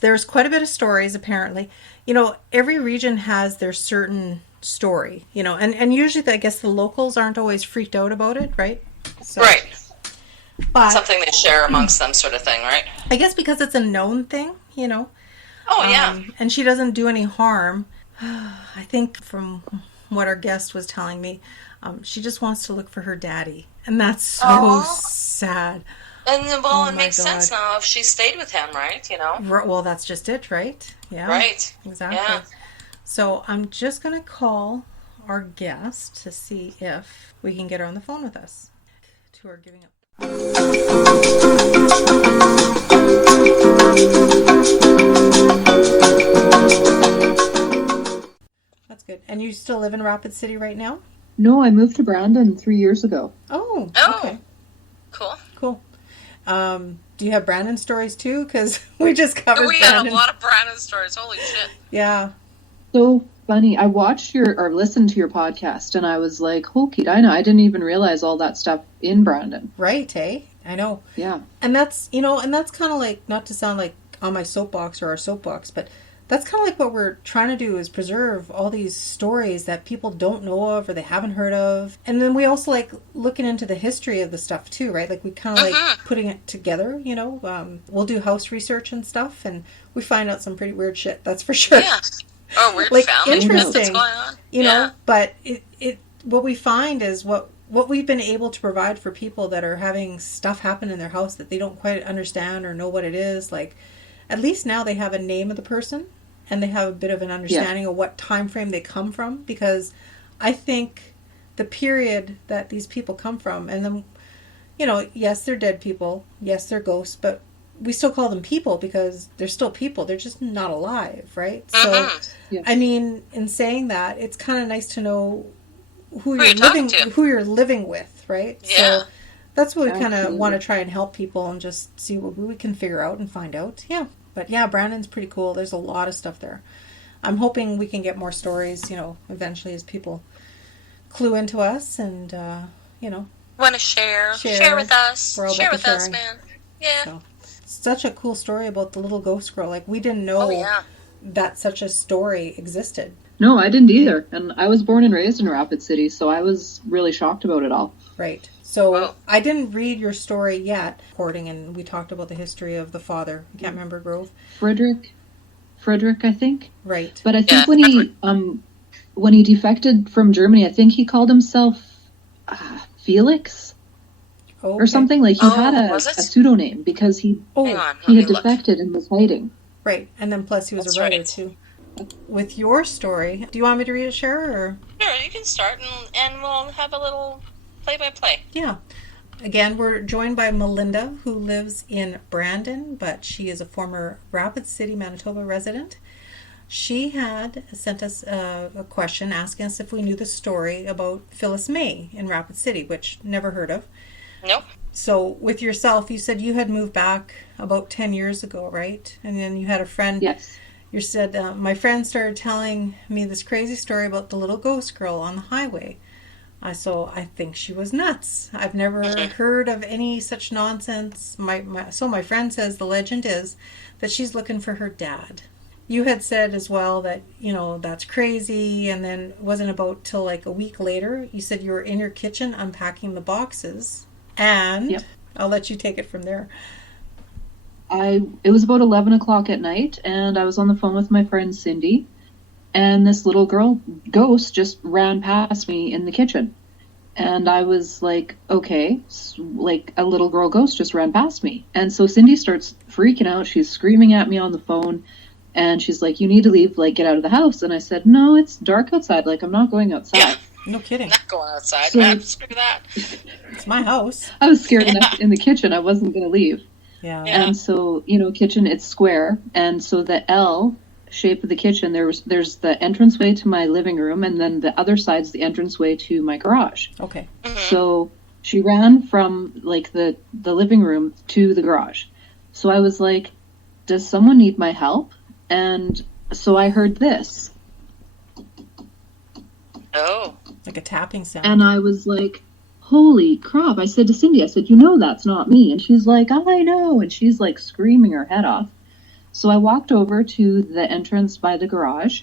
There's quite a bit of stories, apparently. Every region has their certain story, and usually, I guess the locals aren't always freaked out about it, right? So, Right. but Something they share amongst them sort of thing, right? I guess because it's a known thing. Oh, yeah. And she doesn't do any harm. I think from what our guest was telling me, she just wants to look for her daddy. And that's so Aw. sad. And, well, Oh it my makes sense God. now if she stayed with him, right? Well, that's just it, right? Yeah, Right. exactly. Yeah. So I'm just going to call our guest to see if we can get her on the phone with us. To her giving up. That's good. And you still live in Rapid City right now? No, I moved to Brandon 3 years ago. Oh, Oh. okay. Cool. Cool. Do you have Brandon stories too? Because we just covered We Brandon. had a lot of Brandon stories. Holy shit. Yeah. So funny. I watched or listened to your podcast, and I was like, "Holy Dinah, I didn't even realize all that stuff in Brandon." Right, eh? I know. Yeah. And that's kind of like, not to sound like on my soapbox or our soapbox, but that's kind of like what we're trying to do is preserve all these stories that people don't know of or they haven't heard of. And then we also like looking into the history of the stuff too, right? Like we kind of like putting it together, We'll do house research and stuff and we find out some pretty weird shit, that's for sure. Yeah. Oh, weird Like, family shit interesting, that's going on. Yeah. But it what we find is what we've been able to provide for people that are having stuff happen in their house that they don't quite understand or know what it is. Like, at least now they have a name of the person and they have a bit of an understanding of what time frame they come from, because I think the period that these people come from, and then, yes, they're dead people, yes, they're ghosts, but we still call them people because they're still people. They're just not alive, right? So, Yes. I mean, in saying that, it's kind of nice to know who you're talking who you're living with, right? Yeah. So that's what we kind of Absolutely. want to try and help people and just see what we can figure out and find out. Yeah. But yeah, Brandon's pretty cool. There's a lot of stuff there. I'm hoping we can get more stories, eventually as people clue into us and, Want to share with us. We're all Share about with the us, sharing. man. Yeah. So, such a cool story about the little ghost girl. Like, we didn't know Oh, yeah. that such a story existed. No, I didn't either. And I was born and raised in Rapid City, so I was really shocked about it all. Right. So Wow. I didn't read your story yet, recording, and we talked about the history of the father. I can't remember Grove. Frederick, I think. Right. But I think Yeah, when he defected from Germany, I think he called himself Felix or Okay. something. Like he Oh, had a was it? pseudonym because he Hang on. he Let had me look. defected and was hiding. Right. And then plus he was That's a writer right. too. With your story, do you want me to read it, Cher, or? Sure, you can start and we'll have a little play-by-play. Yeah. Again, we're joined by Melynda, who lives in Brandon, but she is a former Rapid City, Manitoba resident. She had sent us a question asking us if we knew the story about Phyllis May in Rapid City, which never heard of. Nope. So with yourself, you said you had moved back about 10 years ago, right? And then you had a friend. Yes. You said, my friend started telling me this crazy story about the little ghost girl on the highway. So I think she was nuts. I've never heard of any such nonsense. So my friend says the legend is that she's looking for her dad. You had said as well that, that's crazy. And then it wasn't about till like a week later. You said you were in your kitchen unpacking the boxes. And Yep. I'll let you take it from there. It was about 11 o'clock at night, and I was on the phone with my friend Cindy, and this little girl ghost just ran past me in the kitchen. And I was like, okay, like a little girl ghost just ran past me. And so Cindy starts freaking out. She's screaming at me on the phone, and she's like, you need to leave, like, get out of the house. And I said, no, it's dark outside. Like, I'm not going outside. Yeah. No kidding. Not going outside. So- Man, screw that. It's my house. I was scared enough in the kitchen. I wasn't going to leave. Yeah. Yeah. And so, kitchen, it's square. And so the L shape of the kitchen, there's the entranceway to my living room, and then the other side's the entranceway to my garage. Okay. So she ran from like the living room to the garage. So I was like, does someone need my help? And so I heard this. Oh. Like a tapping sound. And I was like, holy crap. I said to Cindy, that's not me. And she's like, I know. And she's like screaming her head off. So I walked over to the entrance by the garage,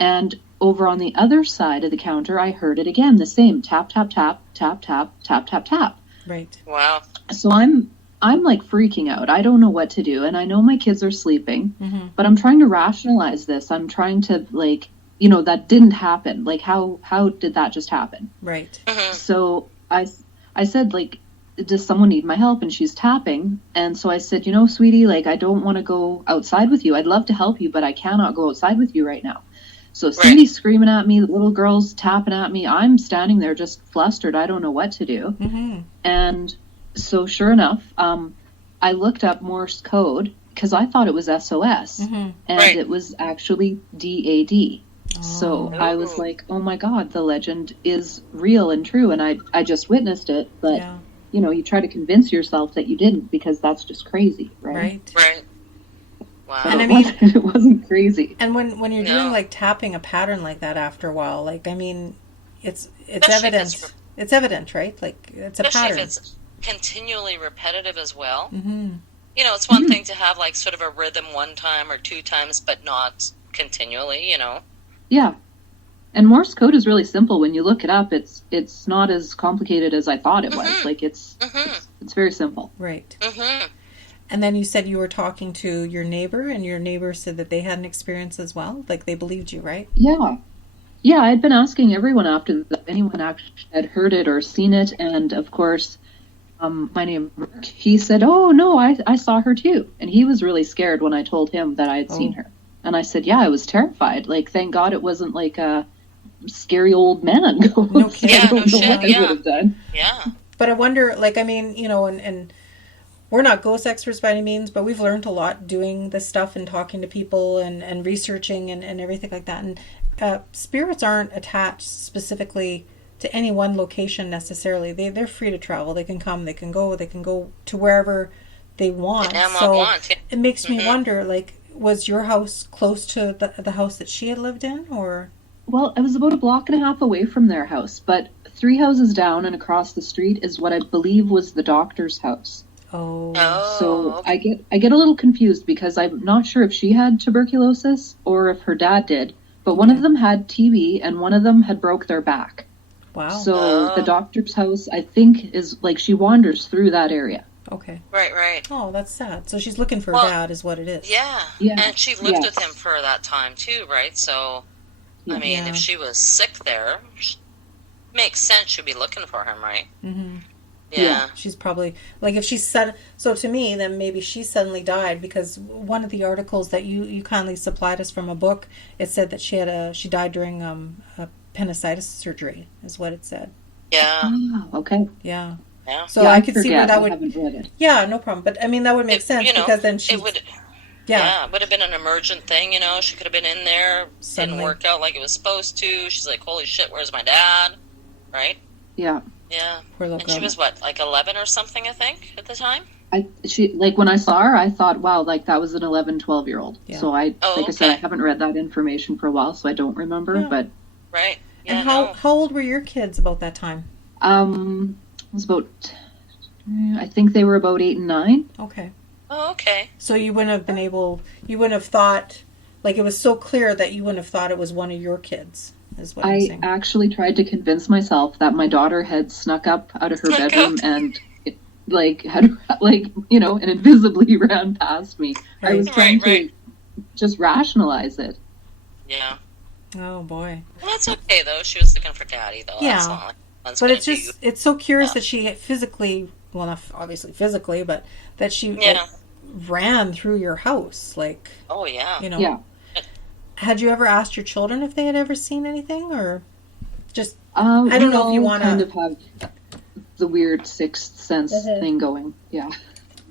and over on the other side of the counter, I heard it again, the same tap, tap, tap, tap, tap, tap, tap, tap. Right. Wow. So I'm like freaking out. I don't know what to do. And I know my kids are sleeping, but I'm trying to rationalize this. I'm trying to like, that didn't happen. Like how did that just happen? Right. So I said, like, does someone need my help? And she's tapping. And so I said, sweetie, like, I don't want to go outside with you. I'd love to help you, but I cannot go outside with you right now. So Cindy's screaming at me, the little girl's tapping at me. I'm standing there just flustered. I don't know what to do. And so sure enough, I looked up Morse code because I thought it was SOS, and it was actually DAD. So I was like, oh my God, the legend is real and true. And I just witnessed it. But, you try to convince yourself that you didn't, because that's just crazy, right? Right. Wow. And I mean, it wasn't crazy. And when you're doing like tapping a pattern like that after a while, like, I mean, it's evident. It's evident, right? Like, it's a pattern. Especially if it's continually repetitive as well. It's one thing to have like sort of a rhythm one time or two times, but not continually, Yeah. And Morse code is really simple. When you look it up, it's not as complicated as I thought it was. Like, it's very simple. Right. And then you said you were talking to your neighbor, and your neighbor said that they had an experience as well. Like, they believed you, right? Yeah. Yeah, I'd been asking everyone after that, if anyone actually had heard it or seen it. And of course, my neighbor, he said, oh, no, I saw her too. And he was really scared when I told him that I had seen her. And I said, yeah, I was terrified. Like, thank God it wasn't like a scary old man ghost. No kidding. I don't know what I would have done. Yeah. But I wonder, like, I mean, and we're not ghost experts by any means, but we've learned a lot doing this stuff and talking to people and researching and everything like that. And spirits aren't attached specifically to any one location necessarily. They're free to travel. They can come, they can go to wherever they want. It makes me wonder, like, was your house close to the house that she had lived in, or? Well, it was about a block and a half away from their house, but 3 houses down and across the street is what I believe was the doctor's house. Oh. So I get a little confused because I'm not sure if she had tuberculosis or if her dad did, but one of them had TB and one of them had broke their back. Wow. So the doctor's house, I think, is like she wanders through that area. Okay. Right. Oh, that's sad. So she's looking for her dad is what it is. Yeah. And she lived with him for that time too, right? So, I mean, if she was sick there, makes sense she'd be looking for him, right? Yeah. She's probably, like, if she's so to me, then maybe she suddenly died, because one of the articles that you kindly supplied us from a book, it said that she died during a appendicitis surgery, is what it said. Yeah. Oh, okay. Yeah. Yeah. So I could see where that would. I haven't read it. Yeah, no problem. But I mean, that would make sense, because then she. It would. Yeah, it would have been an emergent thing, She could have been in there, didn't work out like it was supposed to. She's like, "Holy shit, where's my dad?" Right? Yeah. Yeah. Poor little and she was what, like 11 or something, I think, at the time. She when I saw her, I thought, wow, like that was an 11, 12-year-old. Yeah. So I said, I haven't read that information for a while, so I don't remember. Yeah. But right. Yeah, and how old were your kids about that time? It was about, I think they were about 8 and 9. Okay. Oh, okay. So you wouldn't have thought, like, it was so clear that you wouldn't have thought it was one of your kids, is what I'm saying. I actually tried to convince myself that my daughter had snuck up out of her bedroom and, and invisibly ran past me. Right. I was trying to just rationalize it. Yeah. Oh, boy. Well, that's okay, though. She was looking for Daddy, though. Yeah. That's not like but it's so curious that she physically, well, not obviously physically, but that she ran through your house, like. Oh yeah. Yeah. Had you ever asked your children if they had ever seen anything, or just? I don't know if you want to kind of have the weird sixth sense thing going. Yeah.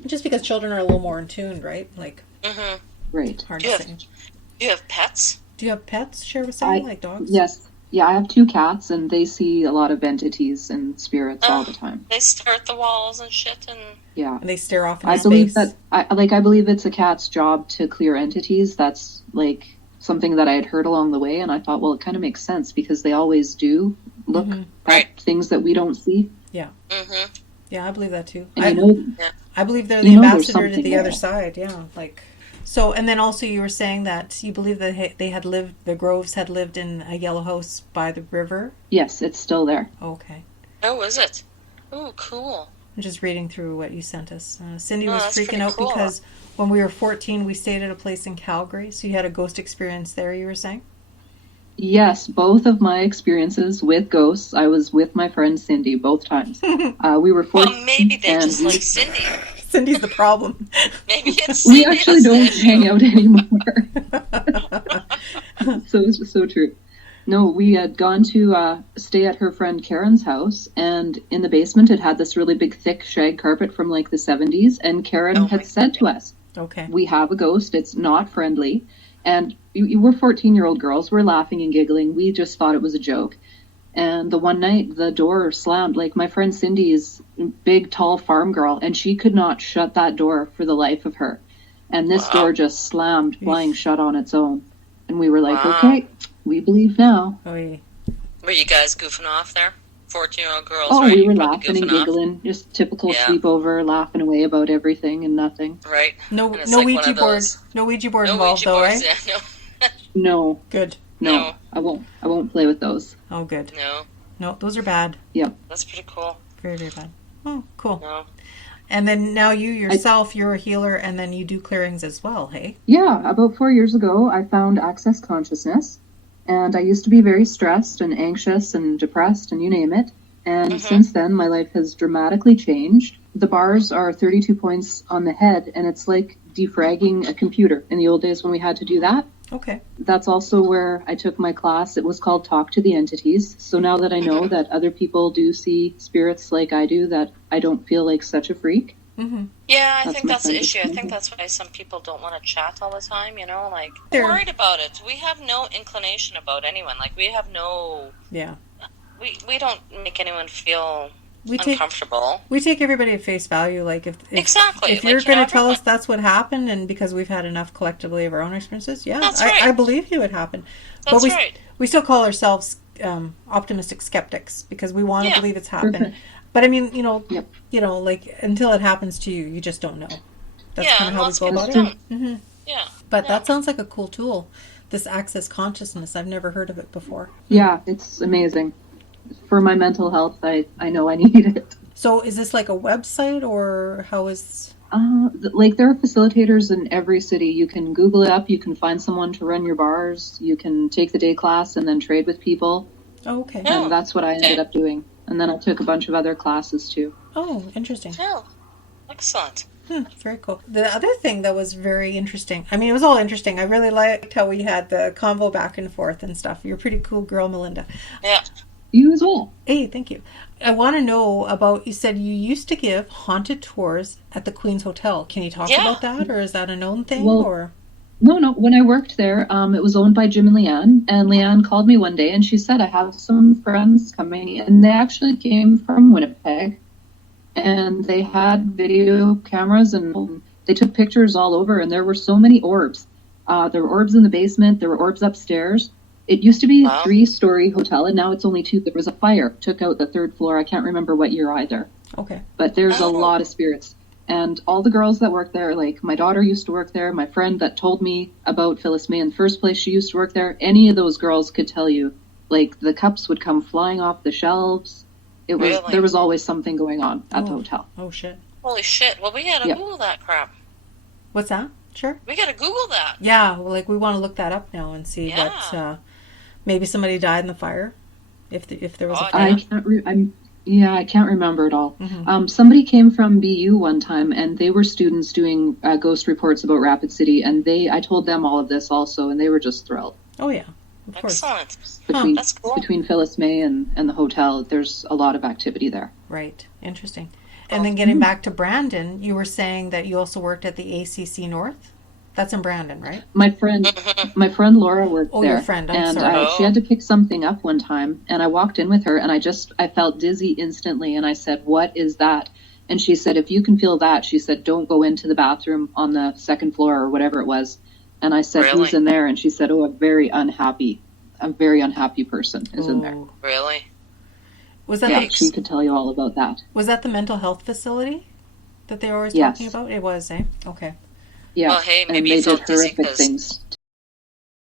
Just because children are a little more in tune, right? Like. Right. Hard to say. Do you have pets? Do you have pets? Cher was saying, like dogs. Yes. Yeah, I have 2 cats, and they see a lot of entities and spirits all the time. They stare at the walls and shit, and and they stare off into space. I believe it's a cat's job to clear entities. That's like something that I had heard along the way, and I thought, well, it kind of makes sense because they always do look at things that we don't see. Yeah. Yeah, I believe that too. And I believe they're the ambassador to the other side. Yeah, like. So, and then also you were saying that you believe that the Groves had lived in a yellow house by the river? Yes, it's still there. Okay. Oh, is it? Oh, cool. I'm just reading through what you sent us. Cindy was freaking out cool. because when we were 14, we stayed at a place in Calgary. So you had a ghost experience there, you were saying? Yes, both of my experiences with ghosts, I was with my friend Cindy both times. We were 14. Well, maybe they just like Cindy. Cindy's the problem. Maybe it's Cindy. We actually don't hang out anymore. So it's just so true. No, we had gone to stay at her friend Karen's house, and in the basement it had this really big thick shag carpet from like the 70s, and Karen had said to us, okay, we have a ghost, it's not friendly. And you were 14-year-old girls, we're laughing and giggling, we just thought it was a joke. And the one night the door slammed, like my friend Cindy is a big tall farm girl, and she could not shut that door for the life of her. And this door just slammed, flying shut on its own. And we were like, okay, we believe now. Oh, yeah. Were you guys goofing off there? 14-year-old girls, oh, right? We were laughing and giggling. Just typical sleepover, laughing away about everything and nothing. Right. No Ouija board. No Ouija board involved, though, right? Yeah, no. Good. No, I won't play with those. Oh, good. No, those are bad. Yep. That's pretty cool. Very, very bad. Oh, cool. No. And then now you yourself, you're a healer, and then you do clearings as well, hey? Yeah, about 4 years ago, I found access consciousness. And I used to be very stressed and anxious and depressed and you name it. And since then, my life has dramatically changed. The bars are 32 points on the head, and it's like defragging a computer in the old days when we had to do that. Okay. That's also where I took my class. It was called Talk to the Entities. So now that I know that other people do see spirits like I do, that I don't feel like such a freak. Mm-hmm. Yeah, I think that's the issue. I think that's why some people don't want to chat all the time, you know, like, they're worried about it. We have no inclination about anyone. Like, we have no... Yeah. We don't make anyone feel uncomfortable. We take everybody at face value. Like, if you're going to tell us that's what happened, and because we've had enough collectively of our own experiences, that's right. I believe you would happen. That's but right. We still call ourselves optimistic skeptics because we want to believe it's happened. Perfect. But I mean, you know, like until it happens to you, you just don't know. That's kind of how we go about it. Mm-hmm. Yeah. But that sounds like a cool tool. This access consciousness, I've never heard of it before. Yeah, it's amazing. For my mental health, I know I need it. So is this like a website or how is... Like there are facilitators in every city. You can Google it up. You can find someone to run your bars. You can take the day class and then trade with people. Oh, okay. And that's what I ended up doing. And then I took a bunch of other classes too. Oh, interesting. Oh, excellent. Very cool. The other thing that was very interesting, I mean, it was all interesting. I really liked how we had the convo back and forth and stuff. You're a pretty cool girl, Melynda. Yeah. You as well. Hey, thank you. I want to know about, you said you used to give haunted tours at the Queen's Hotel. Can you talk about that, or is that a known thing? Or No. When I worked there, it was owned by Jim and Leanne called me one day and she said, I have some friends coming, and they actually came from Winnipeg, and they had video cameras and they took pictures all over, and there were so many orbs. There were orbs in the basement, there were orbs upstairs. It used to be a 3-story hotel, and now it's only 2. There was a fire, took out the 3rd floor. I can't remember what year either. Okay. But there's a lot of spirits. And all the girls that work there, like my daughter used to work there, my friend that told me about Phyllis May in the first place, she used to work there. Any of those girls could tell you, like, the cups would come flying off the shelves. It was There was always something going on at the hotel. Oh, shit. Holy shit. Well, we gotta Google that crap. What's that? Sure. We gotta Google that. Yeah, like we want to look that up now and see what... maybe somebody died in the fire, if there was a fire. I can't remember it all. Mm-hmm. Somebody came from BU one time, and they were students doing ghost reports about Rapid City, and I told them all of this also, and they were just thrilled. Oh yeah, of course. Excellent. That's cool. Between Phyllis May and the hotel, there's a lot of activity there. Right. Interesting. And then getting back to Brandon, you were saying that you also worked at the ACC North. That's in Brandon, right? My friend Laura worked there. Oh, your friend. I'm sorry. She had to pick something up one time, and I walked in with her, and I felt dizzy instantly, and I said, "What is that?" And she said, "If you can feel that," she said, "don't go into the bathroom on the 2nd floor or whatever it was." And I said, "Who's in there?" And she said, "Oh, a very unhappy person is in there." Really? Was that she could tell you all about that. Was that the mental health facility that they were always talking about? It was, eh? Okay. Yeah. Well, hey, maybe and you they felt did dizzy horrific things.